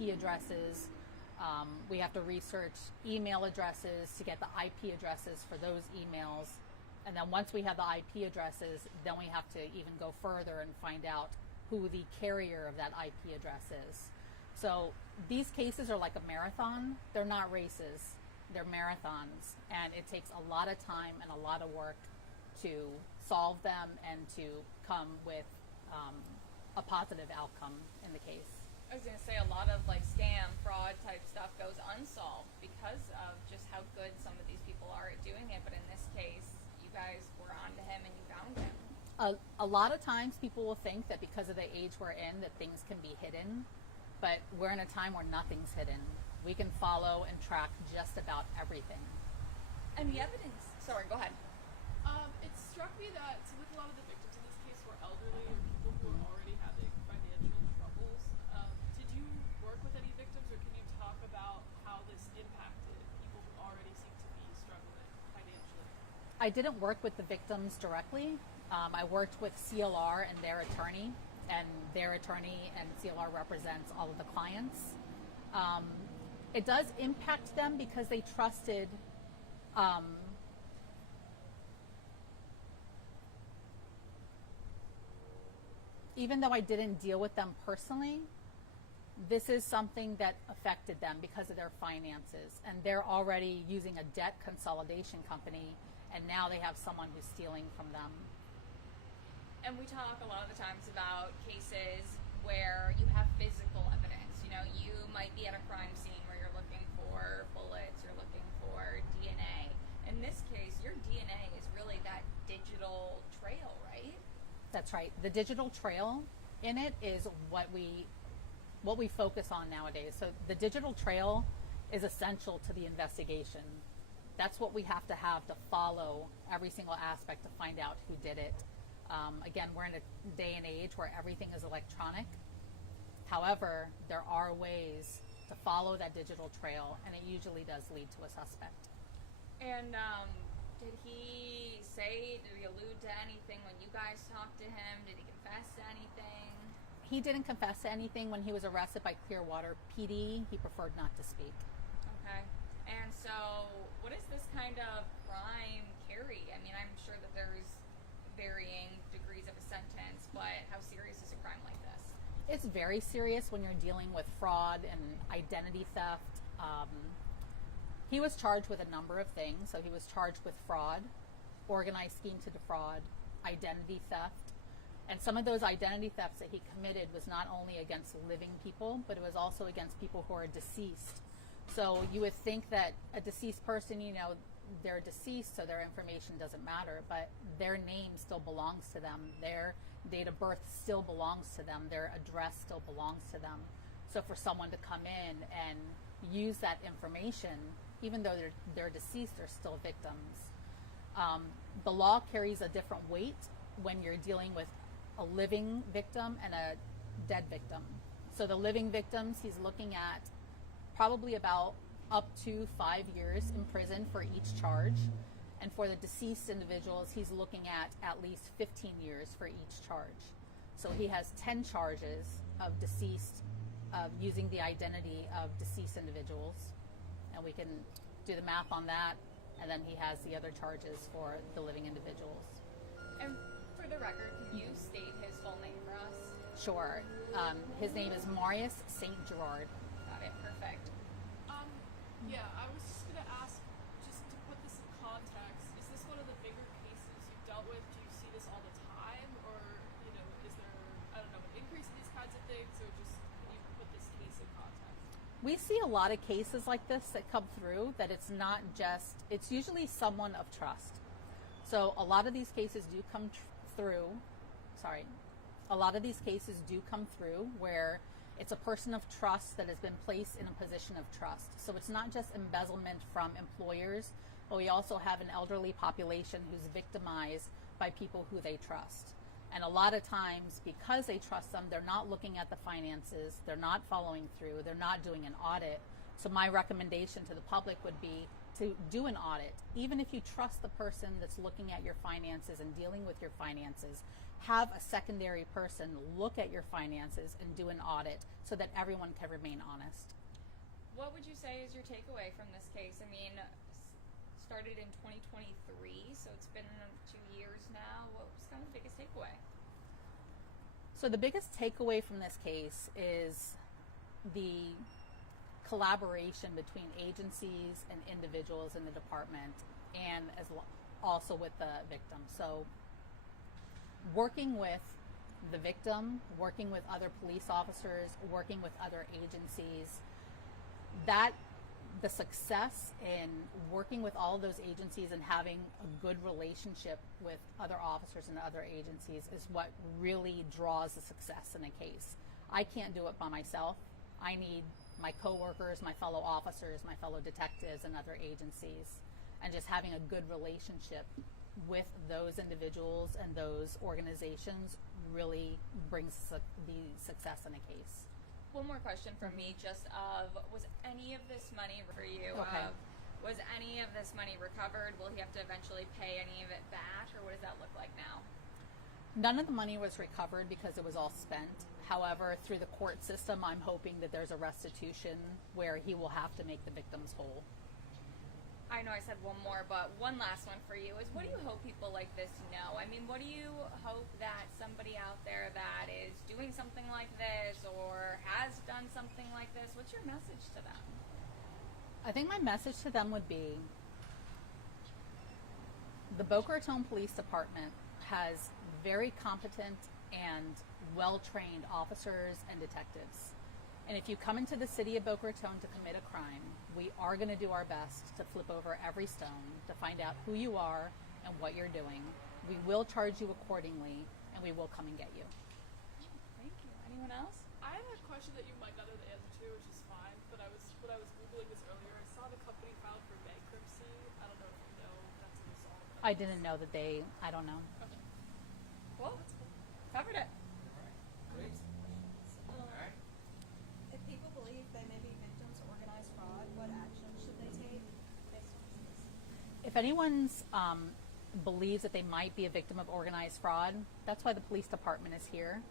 IP addresses. We have to research email addresses to get the IP addresses for those emails. And then once we have the IP addresses, then we have to even go further and find out who the carrier of that IP address is. So these cases are like a marathon. They're not races, they're marathons. And it takes a lot of time and a lot of work to solve them and to come with a positive outcome in the case. I was going to say a lot of like scam, fraud type stuff goes unsolved because of just how good some of these people are at doing it. But in this case, you guys were onto him and you found him. A lot of times people will think that because of the age we're in that things can be hidden, but we're in a time where nothing's hidden. We can follow and track just about everything. And the evidence. Sorry, go ahead. It struck me that with a lot of the victims in this case were elderly or people who were already having financial troubles. Did you work with any victims, or can you talk about how this impacted people who already seem to be struggling financially? I didn't work with the victims directly. I worked with CLR and their attorney, and CLR represents all of the clients. It does impact them because they trusted even though I didn't deal with them personally, this is something that affected them because of their finances. And they're already using a debt consolidation company, and now they have someone who's stealing from them. And we talk a lot of the times about cases where you have physical evidence. You know, you might be at a crime scene where you're looking for bullets, you're looking for DNA. In this case, your DNA is really that digital trail, right? That's right. The digital trail in it is what we focus on nowadays. So the digital trail is essential to the investigation. That's what we have to follow every single aspect to find out who did it. Again, we're in a day and age where everything is electronic. However, there are ways to follow that digital trail, and it usually does lead to a suspect. And did he allude to anything when you guys talked to him? Did he confess to anything? He didn't confess to anything when he was arrested by Clearwater PD. He preferred not to speak. Okay. And so what does this kind of crime carry? I mean, I'm sure that there's varying degrees of a sentence, but how serious is a crime like this? It's very serious when you're dealing with fraud and identity theft. He was charged with a number of things. So he was charged with fraud, organized scheme to defraud, identity theft. And some of those identity thefts that he committed was not only against living people, but it was also against people who are deceased. So you would think that a deceased person, you know, they're deceased, so their information doesn't matter, but their name still belongs to them. Their date of birth still belongs to them. Their address still belongs to them. So for someone to come in and use that information, even though they're deceased, they're still victims. The law carries a different weight when you're dealing with a living victim and a dead victim. So the living victims, he's looking at probably about up to 5 years in prison for each charge. And for the deceased individuals, he's looking at least 15 years for each charge. So he has 10 charges of using the identity of deceased individuals. And we can do the math on that. And then he has the other charges for the living individuals. And for the record, can you state his full name for us? Sure. His name is Marius St. Gerard. Got it. Perfect. Yeah, I was just going to ask, just to put this in context, is this one of the bigger cases you've dealt with? Do you see this all the time? Or, you know, is there, I don't know, an increase in these kinds of things? Or just, can you put this case in context? We see a lot of cases like this that come through, that it's not just, it's usually someone of trust. So a lot of these cases do come through where it's a person of trust that has been placed in a position of trust. So it's not just embezzlement from employers, but we also have an elderly population who's victimized by people who they trust. And a lot of times, because they trust them, they're not looking at the finances, they're not following through, they're not doing an audit. So my recommendation to the public would be to do an audit. Even if you trust the person that's looking at your finances and dealing with your finances, have a secondary person look at your finances and do an audit so that everyone can remain honest. What would you say is your takeaway from this case? I mean, started in 2023, so it's been 2 years now. What was kind of the biggest takeaway? So the biggest takeaway from this case is the collaboration between agencies and individuals in the department, and also with the victim. So working with the victim, working with other police officers, working with other agencies, that the success in working with all of those agencies and having a good relationship with other officers and other agencies is what really draws the success in a case. I can't do it by myself. I need my coworkers, my fellow officers, my fellow detectives and other agencies, and just having a good relationship with those individuals and those organizations really brings the success in a case. One more question from me, just was any of this money for you? Okay. Was any of this money recovered? Will he have to eventually pay any of it back, or what does that look like now? None of the money was recovered because it was all spent. However, through the court system, I'm hoping that there's a restitution where he will have to make the victims whole. I know I said one more, but one last one for you is, what do you hope people like this know? I mean, what do you hope that somebody out there that is doing something like this or has done something like this, what's your message to them? I think my message to them would be the Boca Raton Police Department has very competent and well-trained officers and detectives. And if you come into the city of Boca Raton to commit a crime, we are going to do our best to flip over every stone to find out who you are and what you're doing. We will charge you accordingly, and we will come and get you. Thank you. Anyone else? I have a question that you might not know the answer to, which is fine, but when I was Googling this earlier, I saw the company filed for bankruptcy. I don't know if you know if that's a result of I didn't know that I don't know. Okay. Well, covered it. If people believe they may be victims of organized fraud, what action should they take based on this? If anyone's believes that they might be a victim of organized fraud, that's why the police department is here.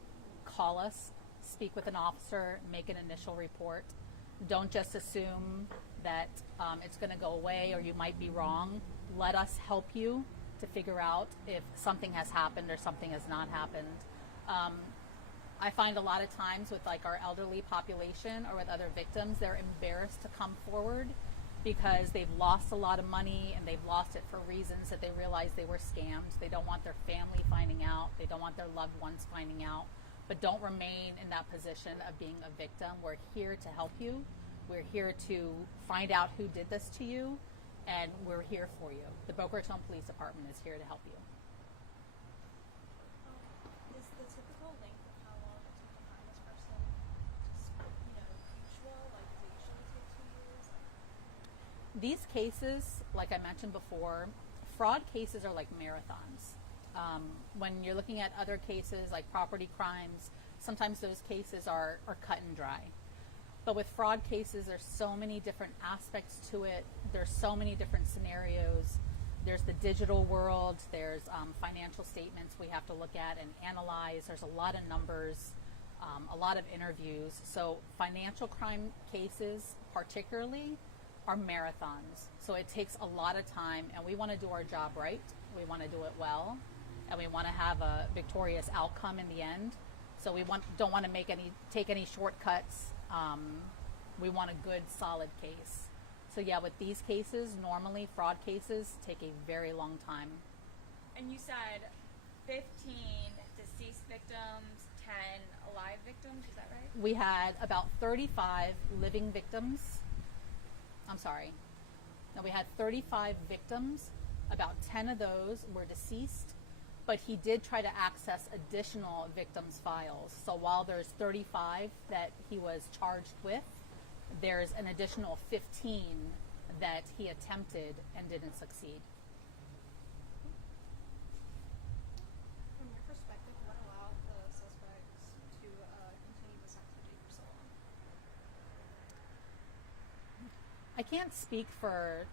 Call us, speak with an officer, make an initial report. Don't just assume that it's going to go away or you might be wrong. Let us help you to figure out if something has happened or something has not happened. I find a lot of times with like our elderly population or with other victims, they're embarrassed to come forward because they've lost a lot of money and they've lost it for reasons that they realize they were scammed. They don't want their family finding out. They don't want their loved ones finding out. But don't remain in that position of being a victim. We're here to help you. We're here to find out who did this to you, and we're here for you. The Boca Raton Police Department is here to help you. Is the typical length of how long it took to find this person just, usual? Like, does it usually take 2 years? These cases, like I mentioned before, fraud cases are like marathons. When you're looking at other cases like property crimes, sometimes those cases are cut and dry. But with fraud cases, there's so many different aspects to it. There's so many different scenarios. There's the digital world. There's financial statements we have to look at and analyze. There's a lot of numbers, a lot of interviews. So financial crime cases particularly are marathons. So it takes a lot of time, and we want to do our job right. We want to do it well, and we want to have a victorious outcome in the end. So we don't want to take any shortcuts. We want a good, solid case. So yeah, with these cases, normally fraud cases take a very long time. And you said 15 deceased victims, 10 alive victims, is that right? We had about 35 living victims. I'm sorry. No, we had 35 victims. About 10 of those were deceased, but he did try to access additional victims' files. So while there's 35 that he was charged with, there's an additional 15 that he attempted and didn't succeed. From your perspective, what allowed the suspects to continue this activity for so long? I can't speak for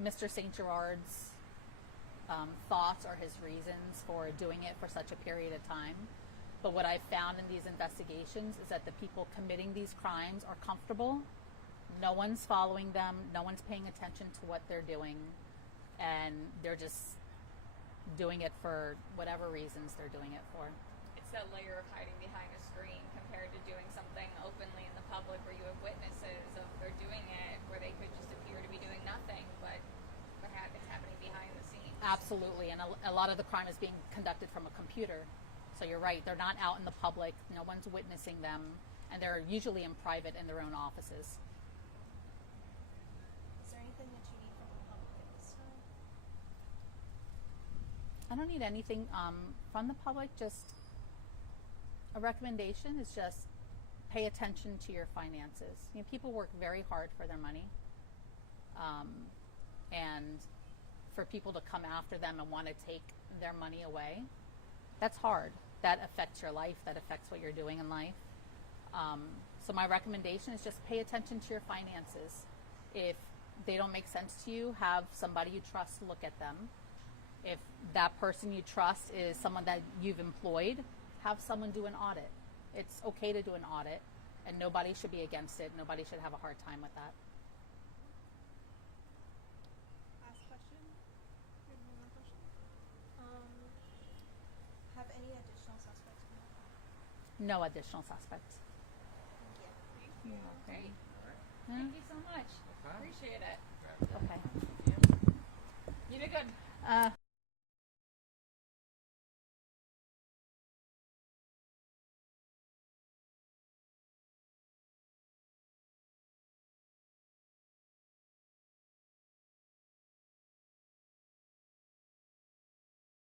Mr. St. Gerard's thoughts or his reasons for doing it for such a period of time. But what I've found in these investigations is that the people committing these crimes are comfortable. No one's following them. No one's paying attention to what they're doing. And they're just doing it for whatever reasons they're doing it for. It's that layer of hiding behind a screen compared to doing something openly in the public where you have witnesses of they're doing it, where they could just appear to be doing nothing, but it's happening behind the scenes. Absolutely. And a lot of the crime is being conducted from a computer. So you're right. They're not out in the public. No one's witnessing them. And they're usually in private in their own offices. Is there anything that you need from the public at this time? I don't need anything from the public. Just a recommendation is just pay attention to your finances. You know, people work very hard for their money. And for people to come after them and want to take their money away, that's hard. That affects your life. That affects what you're doing in life. So my recommendation is just pay attention to your finances. If they don't make sense to you, have somebody you trust look at them. If that person you trust is someone that you've employed, have someone do an audit. It's okay to do an audit, and nobody should be against it. Nobody should have a hard time with that. Last question. We have one more question. Have any additional suspects been identified? No additional suspects. Yeah. Great. Yeah. Thank you so much. Appreciate it. Okay. You did good.